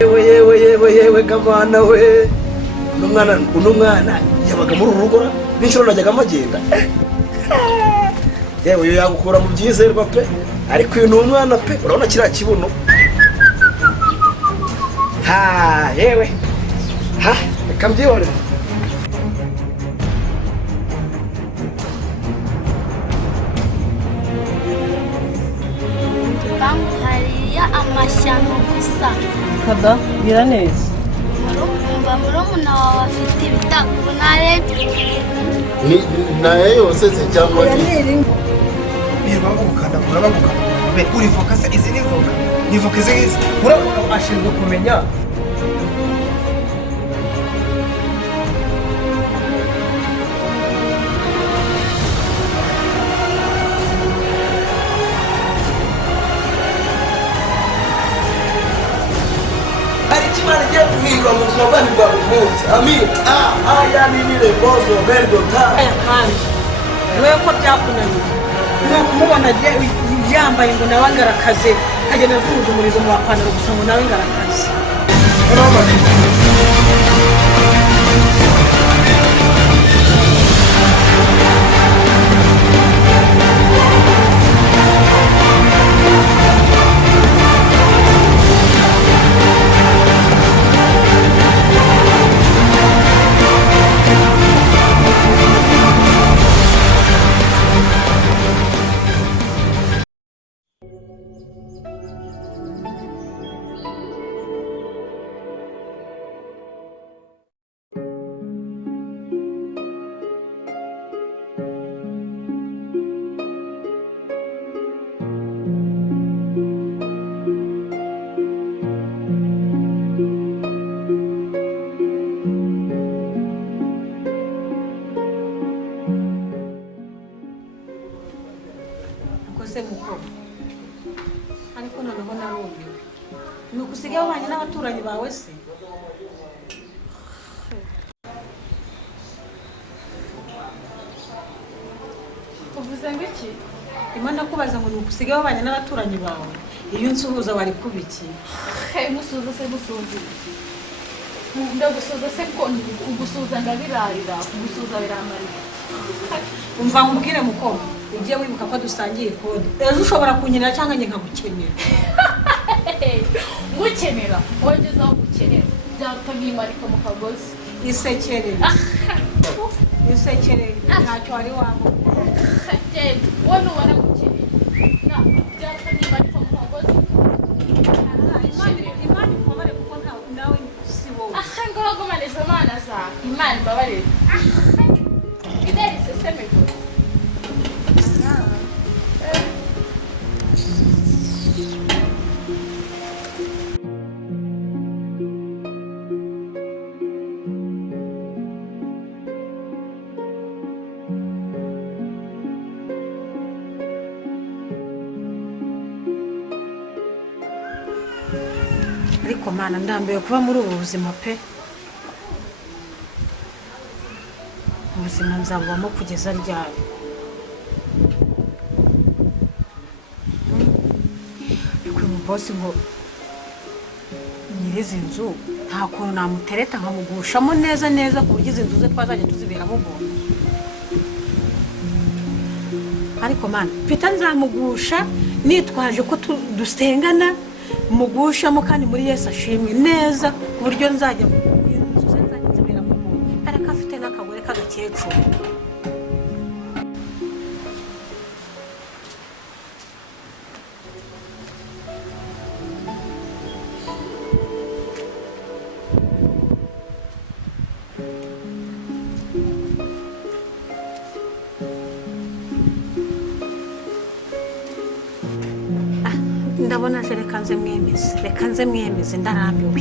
yewe kamana we uno mwana yabaga muri urugo n'inshuro najyaga amagenda yewe yagukura mu byizerwa pe ariko uyu ni umwana pe urabona kiriya kibuno yewe reka mbyihorere hariya amashyamba gusa kada gira neza murumuna wawe afite ibitako narebye nayo yose se cyangwa babukana be uri voka se izi ni voka izi urabona ashinzwe kumenya Imana igiye guhindura mu buzima bwanyu bwa buri munsi amin aya ni reposo berdota aya kandi wewe ko byakunaniye no kumubona yambaye ngo nawe ngarakaze kagenda avuza umurizo mu bapantaro gusa ngo nawe ngarakaze ariko noneho narumiwe ni ukusigaye wabanye n'abaturanyi bawe se uvuze ngo iki imana kubaza ngo ni ukusigaye wabanye n'abaturanyi bawe iyo unsuhuza wari kubiki musuza se gusuza ndagusuza se ko kugusuza ndabirarira kugusuza biramarira umva nkubwire mukobwa ugiye wibuka ko dusangiye kode ejo ushobora kunkenera cyangwa njye nkagukenera ngukenera wageze aho gukenera byaruta nk'imarika mu kagozi isekerere ntacyo wari wabo wowe nubara gukenera byaruta nk'imarika mu kagozi imana imbabare kuko nawe si wowe ngaho gumaneza amana zawe imana imbabare idari sesemego ariko mana ndambiwe kuba muri ubu buzima pe ubuzima nzabubamo kugeza ryari ariko uyu bosi ngo nyirizi nzu nta kuntu namutereta nkamugushamo neza ku buryo izi nzu ze twazajya tuziberamo ubuntu ariko mana pita nzamugusha nitwaje ko dusengana mugushamo kandi muri Yesu ashimwe neza ku buryo nzajya inzu ze nzajya nziberamo ubuntu ariko afite n'akagore k'agakecuru ndabona se reka nze mwemeze ndarambiwe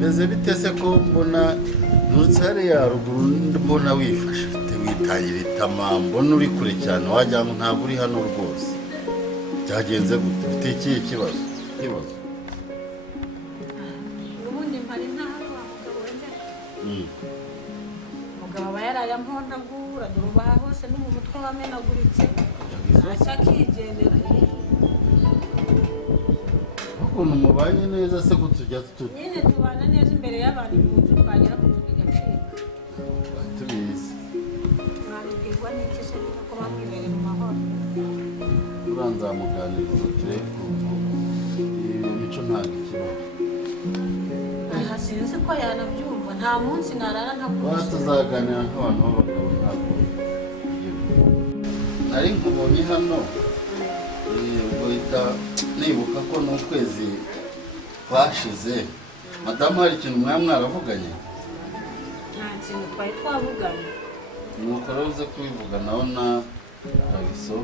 Mbese bitese ko mbona nturutse hariya ruguru mbona wifashe witangira itama mbona uri kure cyane wagira ngo ntabwo uri hano rwose byagenze gute ufite ikihe kibazo ubundi mpari ntahari wa mugabo wendera umugabo aba yaraye ampondagura dore ubaha hose no mu mutwe wamenaguritse ntacyo akigendera ukuntu mubanye neza se ko tujya nyine tubana neza imbere y'abantu mu nzu twagera ku nzu bigacika tubizi mwabibwirwa n'iki se ko bamwibereye mu mahoro uranzamuganiriza turebe ukuntu iyo mico ntabwo ikibaho aha sinzi ko yanabyumva nta munsi narara ntakuzi tuzaganira nk'abantu b'abagabo ntabwo nari nkubonye hano uhita nibuka ko n'ukwezi twashize madamu hari ikintu mwaravuganye nta kintu twari twavuganye nuko rero uze kubivuga nawe na Rabiso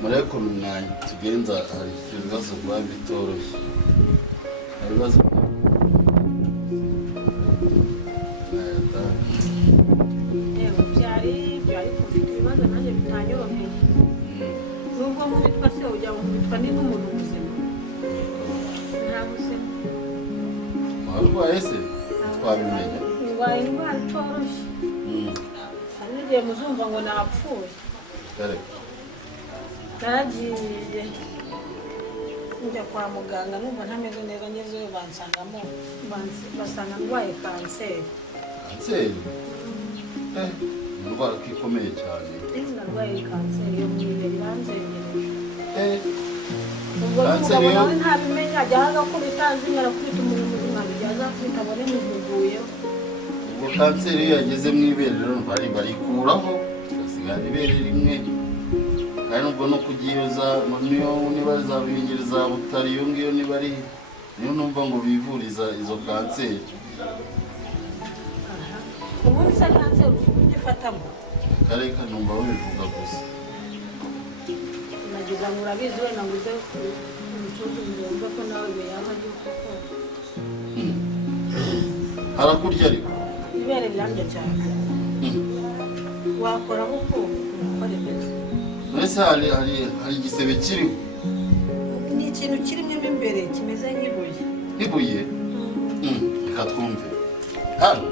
murebe ukuntu mwanya tugenza hari ibibazo biba bitoroshye hari ibibazo yewe byari kufite ibibazo nanjye bitanyoroheye nubwo mu bitwa se ujya mu bitwa ni n'umuntu muzima nta buzima warwaye se twabimenya ndwaye indwara itoroshye hari n'igihe muzumva ngo napfuye naragiye njya kwa muganga numva ntameze neza ngezeyo bansangamo basanga ndwaye kanseri indwara ko ikomeye cyane narwaye kanseri yo mu ibere iranzengereje ubwo kanseri n'umugabo nawe ntabimenya ajya agakubita azinyara kwita umuntu muzima bijya azakubita abone muvuguyeho ubwo kanseri iyo yageze mu ibere rero barikuraho igasigara ibere rimwe kandi nubwo no kugiyoza niyo niba zabingiri za Butare iyo ngiyo niyo numva ngo bivuriza izo kanseri ubundi se kanseri ushobora ugifatamo kareka numva wivuga gusa nagize ngo urabizi wenda ngo uze umusuzumire wumve ko nawe biyaza by'uko harakurya ariko ibere rirambye cyane wakora kuko ukore neza mbese hari igisebe kiriho ni ikintu kirimo imbere kimeze nk'ibuye reka twumve hano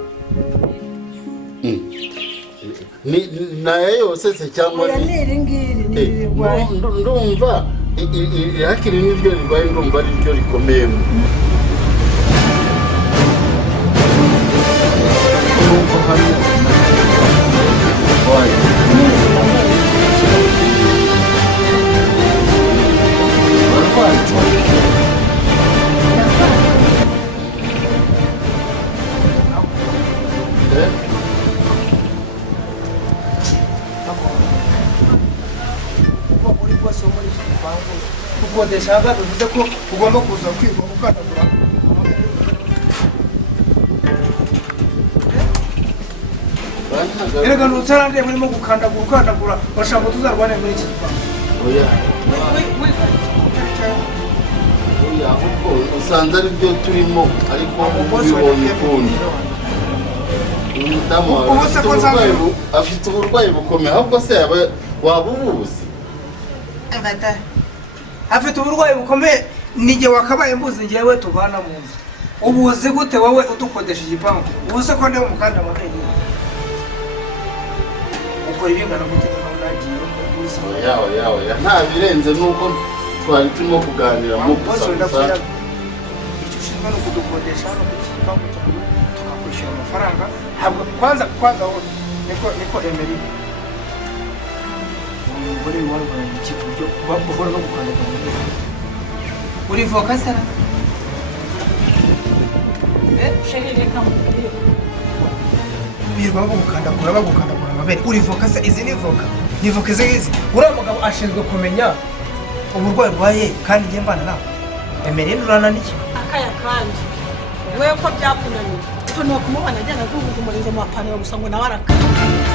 nayo yose se cyangwa oya ni iri ngiri ni rirwaye ndumva hakiri n'iryo rirwaye ndumva ari ryo rikomeyemo nubwo hari uri rwose wo muri iki gipangu gukodesha aha bivuze ko ugomba kuza kwiga gukandagura erega ntutarandeba urimo gukandagura urashaka ngo tuzarwane muri iki gipangu ahubwo usanze ari byo turimo ariko ubibonye ukundi umudamu afite uburwayi bukomeye ahubwo se waba ubuzi afite uburwayi bukomeye n'igihe wakabaye mbuzi ngewe tubana mu nzu ubuzi gute wowe udukodesha igipangu ubuze ko ndiho mukanda amabere ukora ibingana gute nawe nagiye oya nta birenze nuko twari turimo kuganira mu gusa icyo ushinzwe ni ukudukodesha hano ku gipangu cyawe tukakwishyura amafaranga ntabwo kwanza wowe niko emeri umugore warwaye iki ku buryo bahora no gukandagura mu nzu uri voka sara reka mubwire birirwa bagukandagura amabere uri voka se izi ni voka izi ngizi uriya mugabo ashinzwe kumenya uburwayi urwaye kandi njye mbana nawe emereye urananiye akaya kandi we ko byakunaniye ni ukumubona agenda azunguza umurizo mu mapantaro gusa ngo nawe arakara